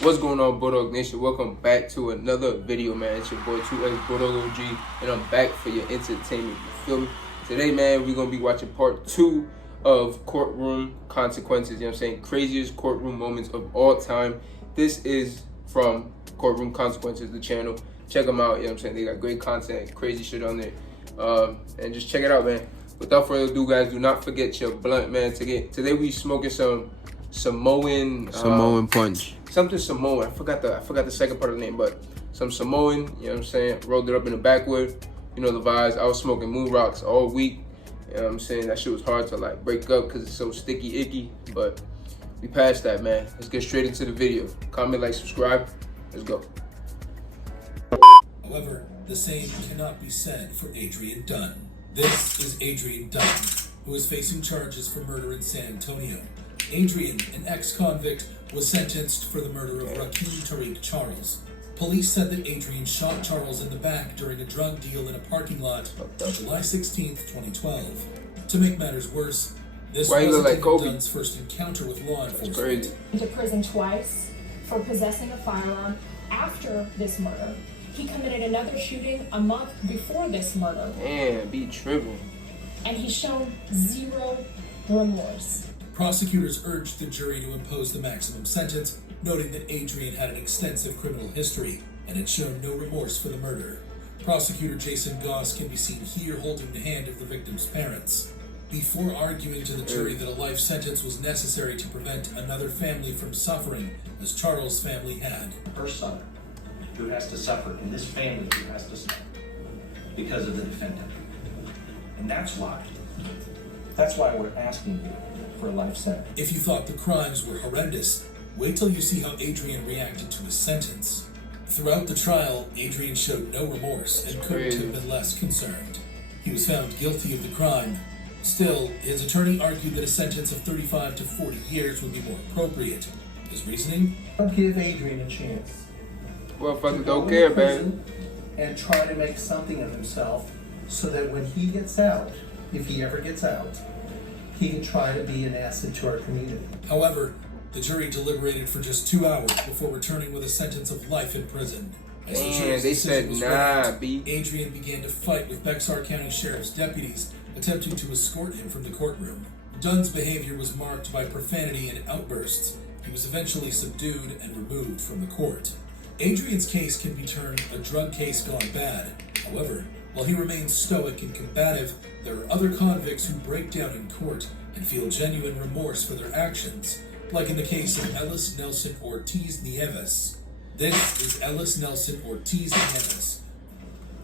What's going on, Bulldog Nation? Welcome back to another video, man. It's your boy 2X Bulldog OG, and I'm back for your entertainment. You feel me? Today, man, we're gonna be watching part 2 of Courtroom Consequences. You know what I'm saying? Craziest courtroom moments of all time. This is from Courtroom Consequences, the channel. Check them out. You know what I'm saying? They got great content, crazy shit on there, and just check it out, man. Without further ado, guys, do not forget your blunt, man. Today we smoking some Samoan punch. Something Samoan. I forgot the second part of the name, but some Samoan, you know what I'm saying? Rolled it up in the Backwood. You know the vibes. I was smoking moon rocks all week. You know what I'm saying? That shit was hard to like break up because it's so sticky, icky. But we passed that, man. Let's get straight into the video. Comment, like, subscribe. Let's go. However, the same cannot be said for Adrian Dunn. This is Adrian Dunn, who is facing charges for murder in San Antonio. Adrian, an ex-convict, was sentenced for the murder of Rakim Tariq Charles. Police said that Adrian shot Charles in the back during a drug deal in a parking lot on July 16th, 2012. To make matters worse, this wasn't like Dunn's first encounter with law enforcement. Into prison twice for possessing a firearm after this murder. He committed another shooting a month before this murder. Man, be tripping. And he's shown zero remorse. Prosecutors urged the jury to impose the maximum sentence, noting that Adrian had an extensive criminal history and had shown no remorse for the murder. Prosecutor Jason Goss can be seen here holding the hand of the victim's parents. Before arguing to the jury that a life sentence was necessary to prevent another family from suffering, as Charles' family had. Her son, who has to suffer, and this family who has to suffer because of the defendant. And that's why we're asking you for a life sentence. If you thought the crimes were horrendous, wait till you see how Adrian reacted to his sentence. Throughout the trial, Adrian showed no remorse and couldn't have been less concerned. He was found guilty of the crime. Still, his attorney argued that a sentence of 35 to 40 years would be more appropriate. His reasoning? Don't give Adrian a chance. Well, fucking don't care, man. And try to make something of himself so that when he gets out, if he ever gets out, he can try to be an asset to our community. However, the jury deliberated for just 2 hours before returning with a sentence of life in prison. As the jury's they said, nah, B. Adrian began to fight with Bexar County Sheriff's deputies, attempting to escort him from the courtroom. Dunn's behavior was marked by profanity and outbursts. He was eventually subdued and removed from the court. Adrian's case can be termed a drug case gone bad. However, while he remains stoic and combative, there are other convicts who break down in court and feel genuine remorse for their actions, like in the case of Ellis Nelson Ortiz Nieves. This is Ellis Nelson Ortiz Nieves.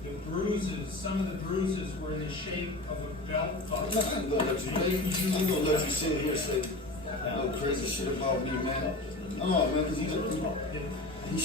The bruises, some of the bruises were in the shape of a belt buckle. I'm gonna let you sit here and say no crazy shit about me, man. No, man, because he's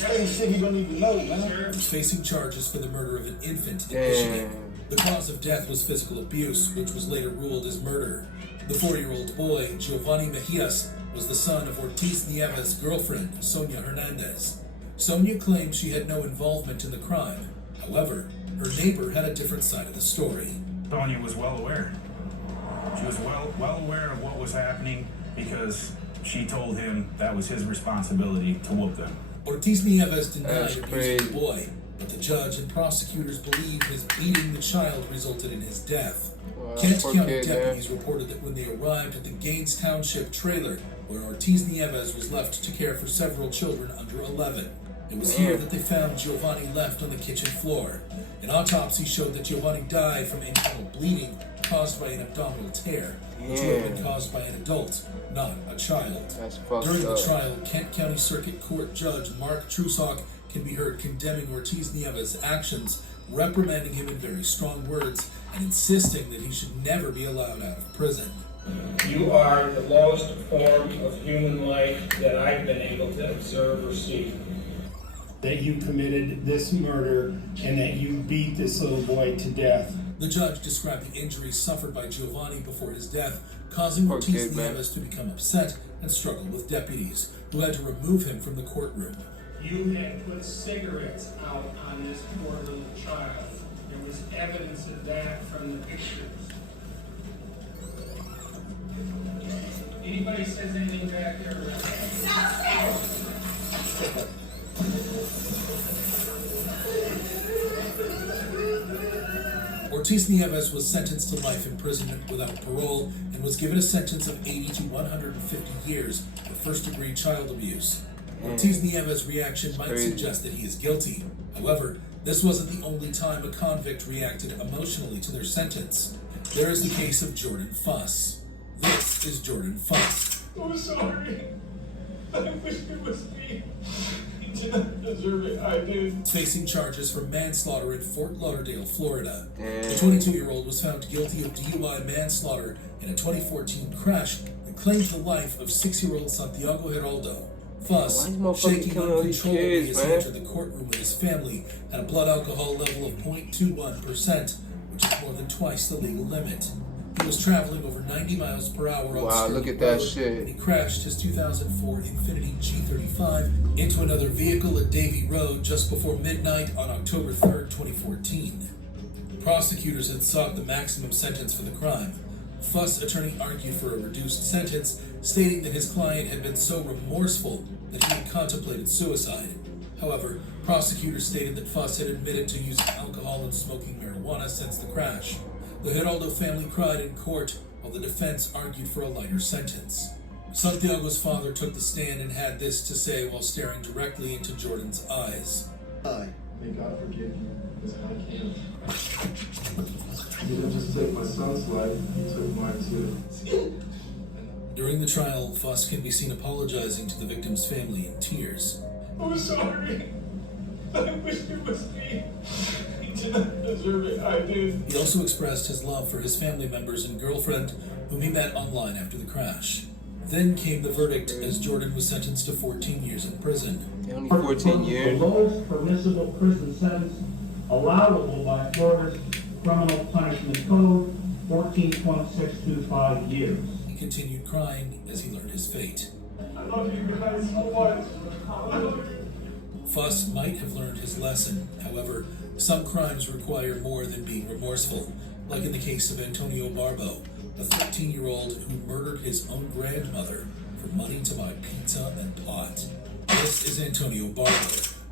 saying shit he don't even know, man. He's facing charges for the murder of an infant in Michigan. The cause of death was physical abuse, which was later ruled as murder. The 4-year-old boy, Giovanni Mejias, was the son of Ortiz Nieves' girlfriend, Sonia Hernandez. Sonia claimed she had no involvement in the crime. However, her neighbor had a different side of the story. Sonia was well aware. She was well aware of what was happening because she told him that was his responsibility to whoop them. Ortiz Nieves denied abusing the boy, but the judge and prosecutors believe his beating the child resulted in his death. Kent County deputies reported that when they arrived at the Gaines Township trailer, where Ortiz Nieves was left to care for several children under 11, it was here that they found Giovanni left on the kitchen floor. An autopsy showed that Giovanni died from internal bleeding caused by an abdominal tear, which would have been caused by an adult, not a child. During the trial, Kent County Circuit Court Judge Mark Trusock can be heard condemning Ortiz Nieves' actions, reprimanding him in very strong words, and insisting that he should never be allowed out of prison. You are the lowest form of human life that I've been able to observe or see. That you committed this murder and that you beat this little boy to death. The judge described the injuries suffered by Giovanni before his death, causing Ortiz Nieves to become upset and struggle with deputies, who had to remove him from the courtroom. You had put cigarettes out on this poor little child. There was evidence of that from the pictures. Anybody says anything back there? Ortiz Nieves was sentenced to life imprisonment without parole and was given a sentence of 80 to 150 years for first-degree child abuse. Ortiz Nieves' reaction might suggest that he is guilty. However, this wasn't the only time a convict reacted emotionally to their sentence. There is the case of Jordan Fuss. This is Jordan Fuss. I'm sorry. I wish it was me. He didn't deserve it. I did. Facing charges for manslaughter in Fort Lauderdale, Florida. The 22-year-old was found guilty of DUI manslaughter in a 2014 crash that claimed the life of 6-year-old Santiago Geraldo. Fuss, shaking uncontrollably as he entered the courtroom with his family, had a blood alcohol level of 0.21%, which is more than twice the legal limit. He was traveling over 90 miles per hour on wow, look at that shit. When he crashed his 2004 Infiniti G35 into another vehicle at Davie Road just before midnight on October 3rd, 2014. Prosecutors had sought the maximum sentence for the crime. Fuss' attorney argued for a reduced sentence, stating that his client had been so remorseful that he had contemplated suicide. However, prosecutors stated that Fuss had admitted to using alcohol and smoking marijuana since the crash. The Geraldo family cried in court, while the defense argued for a lighter sentence. Santiago's father took the stand and had this to say while staring directly into Jordan's eyes. May God forgive you, because I can't. He didn't just take my son's life, he took mine too. During the trial, Fuss can be seen apologizing to the victim's family in tears. I'm sorry. I wish it was me. He didn't deserve it. I did. He also expressed his love for his family members and girlfriend, whom he met online after the crash. Then came the verdict as Jordan was sentenced to 14 years in prison. Only 14 years. The lowest permissible prison sentence allowable by Florida's Criminal Punishment Code, 14.625 years. He continued crying as he learned his fate. I love you guys so much. I love you. Fuss might have learned his lesson. However, some crimes require more than being remorseful, like in the case of Antonio Barbo, a 13-year-old who murdered his own grandmother for money to buy pizza and pot. This is Antonio Barbo,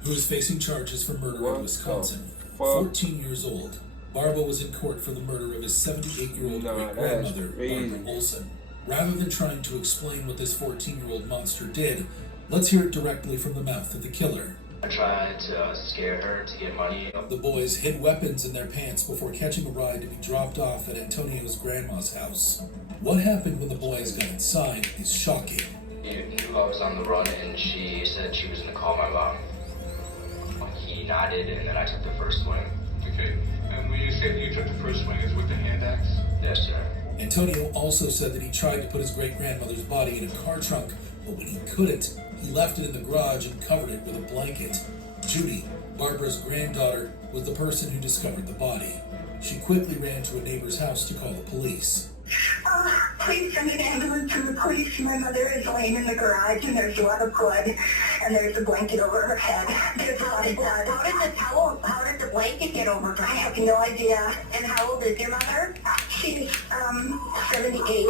who is facing charges for murder in Wisconsin. 14 years old, Barbo was in court for the murder of his 78-year-old great-grandmother, Barbara Olson. Rather than trying to explain what this 14-year-old monster did, let's hear it directly from the mouth of the killer. I tried to scare her to get money. The boys hid weapons in their pants before catching a ride to be dropped off at Antonio's grandma's house. What happened when the boys got inside is shocking. He knew I was on the run and she said she was going to call my mom. He nodded and then I took the first swing. Okay, and when you say you took the first swing, is with the hand axe? Yes, sir. Antonio also said that he tried to put his great-grandmother's body in a car trunk, but when he couldn't, he left it in the garage and covered it with a blanket. Judy, Barbara's granddaughter, was the person who discovered the body. She quickly ran to a neighbor's house to call the police. Please send an ambulance to the police. My mother is laying in the garage and there's a lot of blood and there's a blanket over her head. There's a lot of blood. How did the blanket get over her head? I have no idea. And how old is your mother? She's 78.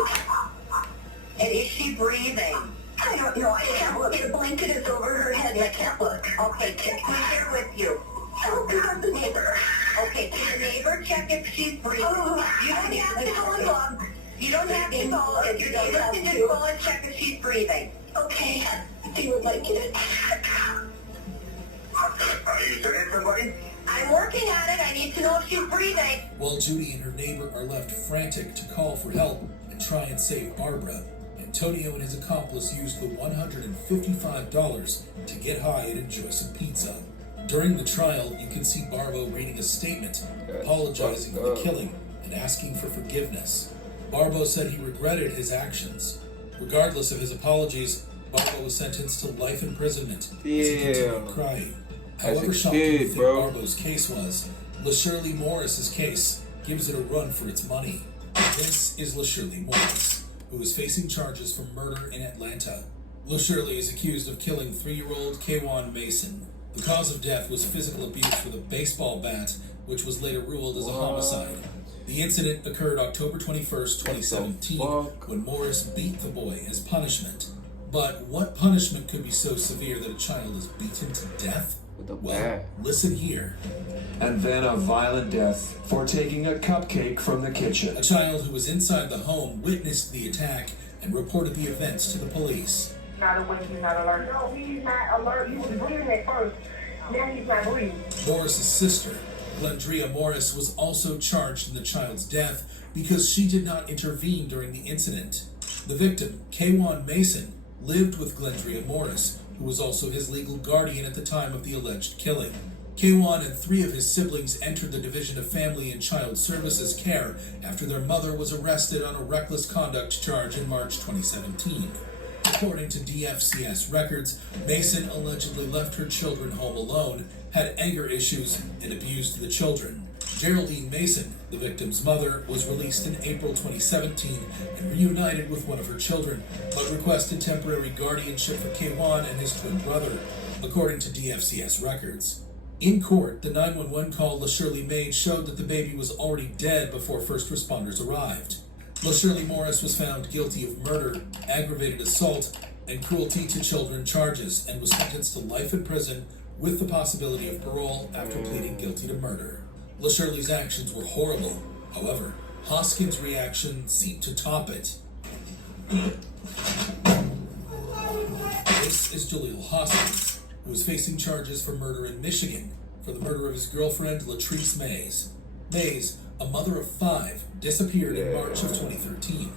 And is she breathing? I don't know. I can't look. The blanket is over her head and I can't look. Okay, who's here with you? Oh, God, the neighbor. Okay, can the neighbor check if she's breathing? You don't have to call along. You don't have to call her. Your neighbor can just go and check if she's breathing. Okay, they would like it. Are you doing somebody? I'm working on it. I need to know if she's breathing. While Judy and her neighbor are left frantic to call for help and try and save Barbara, Antonio and his accomplice used the $155 to get high and enjoy some pizza. During the trial, you can see Barbo reading a statement, apologizing for the killing and asking for forgiveness. Barbo said he regretted his actions. Regardless of his apologies, Barbo was sentenced to life imprisonment as he continued crying. However shocking Barbo's case was, LaShirley Morris's case gives it a run for its money. This is LaShirley Morris, who is facing charges for murder in Atlanta. LaShirley is accused of killing 3-year-old Kwan Mason. The cause of death was physical abuse with a baseball bat, which was later ruled as a homicide. The incident occurred October 21st, 2017, when Morris beat the boy as punishment. But what punishment could be so severe that a child is beaten to death? Well, listen here. And then a violent death for taking a cupcake from the kitchen. A child who was inside the home witnessed the attack and reported the events to the police. Not awake, he's not alert. No, he's not alert. He was breathing at first. Now he's not breathing. Morris's sister, Glendria Morris, was also charged in the child's death because she did not intervene during the incident. The victim, Kwan Mason, lived with Glendria Morris, who was also his legal guardian at the time of the alleged killing. Kwan and 3 of his siblings entered the Division of Family and Child Services care after their mother was arrested on a reckless conduct charge in March 2017. According to DFCS records, Mason allegedly left her children home alone, had anger issues, and abused the children. Geraldine Mason, the victim's mother, was released in April 2017 and reunited with one of her children, but requested temporary guardianship for Kwan and his twin brother, according to DFCS records. In court, the 911 call LaShirley made showed that the baby was already dead before first responders arrived. LaShirley Morris was found guilty of murder, aggravated assault, and cruelty to children charges, and was sentenced to life in prison with the possibility of parole after pleading guilty to murder. LaShirley's actions were horrible. However, Hoskins' reaction seemed to top it. This is Jaleel Hoskins, who is facing charges for murder in Michigan for the murder of his girlfriend, Latrice Mays. Mays, a mother of 5, disappeared in March of 2013.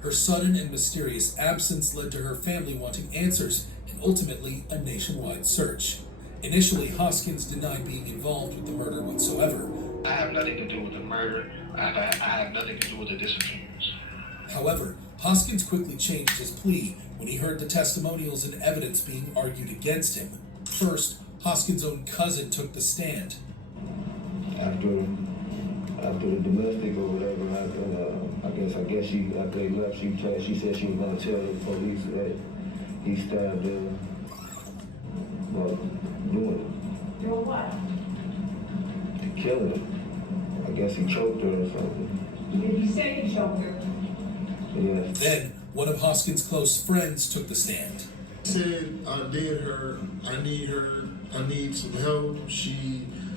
Her sudden and mysterious absence led to her family wanting answers and ultimately a nationwide search. Initially, Hoskins denied being involved with the murder whatsoever. I have nothing to do with the murder. I have nothing to do with the disappearance. However, Hoskins quickly changed his plea when he heard the testimonials and evidence being argued against him. First, Hoskins' own cousin took the stand. After the domestic or whatever, I guess after they left, she said she was going to tell the police that he stabbed her. Well, doing it. Doing what? Killing her. I guess he choked her or something. Did he say he choked her? Yes. Then, one of Hoskins' close friends took the stand. Said, I did her, I need some help,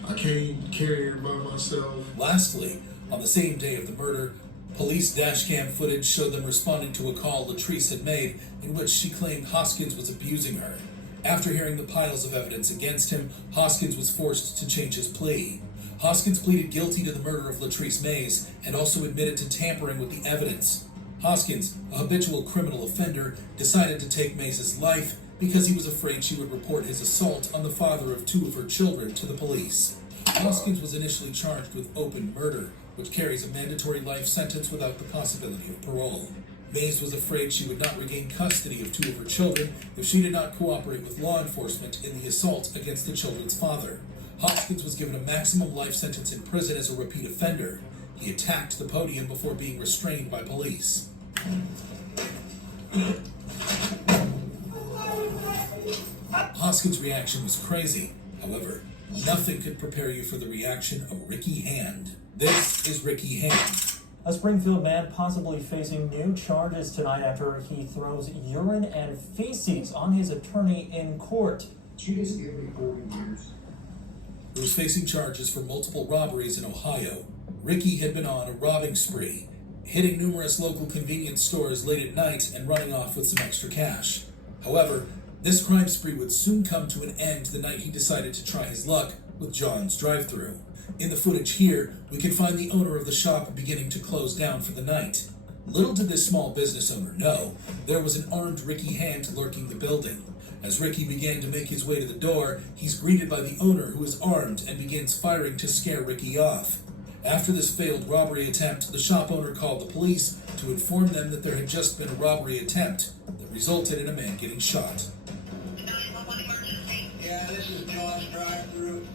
I can't carry her by myself. Lastly, on the same day of the murder, police dashcam footage showed them responding to a call Latrice had made in which she claimed Hoskins was abusing her. After hearing the piles of evidence against him, Hoskins was forced to change his plea. Hoskins pleaded guilty to the murder of Latrice Mays and also admitted to tampering with the evidence. Hoskins, a habitual criminal offender, decided to take Mays' life because he was afraid she would report his assault on the father of 2 of her children to the police. Hoskins was initially charged with open murder, which carries a mandatory life sentence without the possibility of parole. Mays was afraid she would not regain custody of 2 of her children if she did not cooperate with law enforcement in the assault against the children's father. Hoskins was given a maximum life sentence in prison as a repeat offender. He attacked the podium before being restrained by police. Hoskins' reaction was crazy. However, nothing could prepare you for the reaction of Ricky Hand. This is Ricky Hand. A Springfield man possibly facing new charges tonight after he throws urine and feces on his attorney in court. He was facing charges for multiple robberies in Ohio. Ricky had been on a robbing spree, hitting numerous local convenience stores late at night and running off with some extra cash. However, this crime spree would soon come to an end the night he decided to try his luck with John's drive-thru. In the footage here, we can find the owner of the shop beginning to close down for the night. Little did this small business owner know, there was an armed Ricky Hand lurking the building. As Ricky began to make his way to the door, he's greeted by the owner who is armed and begins firing to scare Ricky off. After this failed robbery attempt, the shop owner called the police to inform them that there had just been a robbery attempt that resulted in a man getting shot. Yeah, this is John's drive-thru,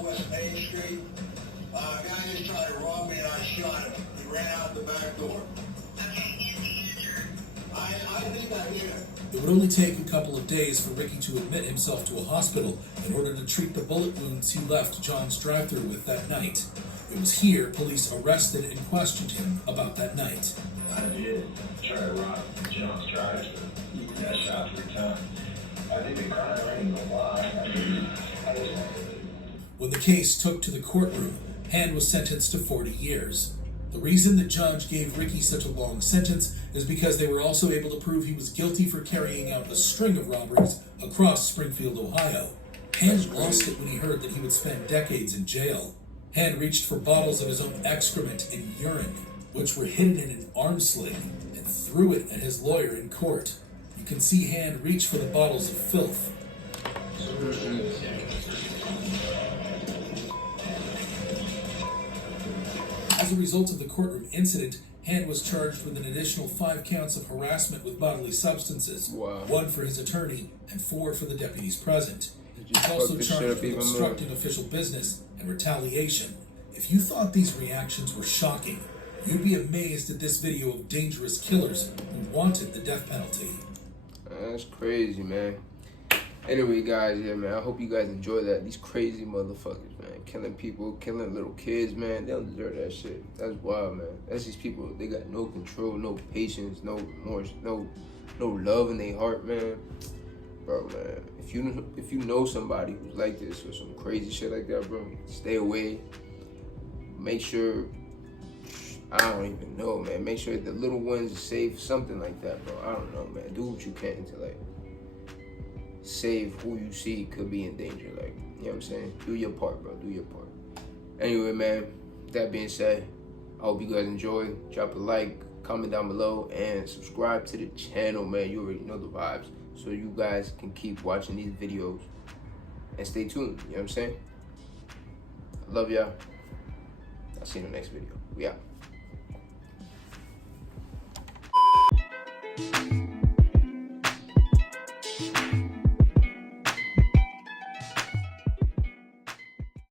West Main Street. A guy just tried to rob me and I shot him. He ran out the back door. I think I hit him. It would only take a couple of days for Ricky to admit himself to a hospital in order to treat the bullet wounds he left John's drive-thru with that night. It was here police arrested and questioned him about that night. I did try to rob John's drive-thru. I shot When the case took to the courtroom, Hand was sentenced to 40 years. The reason the judge gave Ricky such a long sentence is because they were also able to prove he was guilty for carrying out a string of robberies across Springfield, Ohio. Hand lost it when he heard that he would spend decades in jail. Hand reached for bottles of his own excrement and urine, which were hidden in an arm sling, and threw it at his lawyer in court. You can see Hand reach for the bottles of filth. As a result of the courtroom incident, Hand was charged with an additional 5 counts of harassment with bodily substances, 1 for his attorney and 4 for the deputies present. He's also charged with obstructing official business and retaliation. If you thought these reactions were shocking, you'd be amazed at this video of dangerous killers who wanted the death penalty. That's crazy, man. Anyway, guys, yeah, man, I hope you guys enjoy that. These crazy motherfuckers, man. Killing people, killing little kids, man. They don't deserve that shit. That's wild, man. That's these people, they got no control, no patience, no remorse, no love in their heart, man. Bro, man, if you know somebody who's like this or some crazy shit like that, bro, stay away. Make sure, I don't even know, man. Make sure the little ones are safe, something like that, bro. I don't know, man. Do what you can to, like, save who you see could be in danger. Like, you know what I'm saying? Do your part, bro. Do your part. Anyway, man, that being said, I hope you guys enjoy. Drop a like, comment down below, and subscribe to the channel, man. You already know the vibes. So you guys can keep watching these videos and stay tuned. You know what I'm saying? I love y'all. I'll see you in the next video. We out.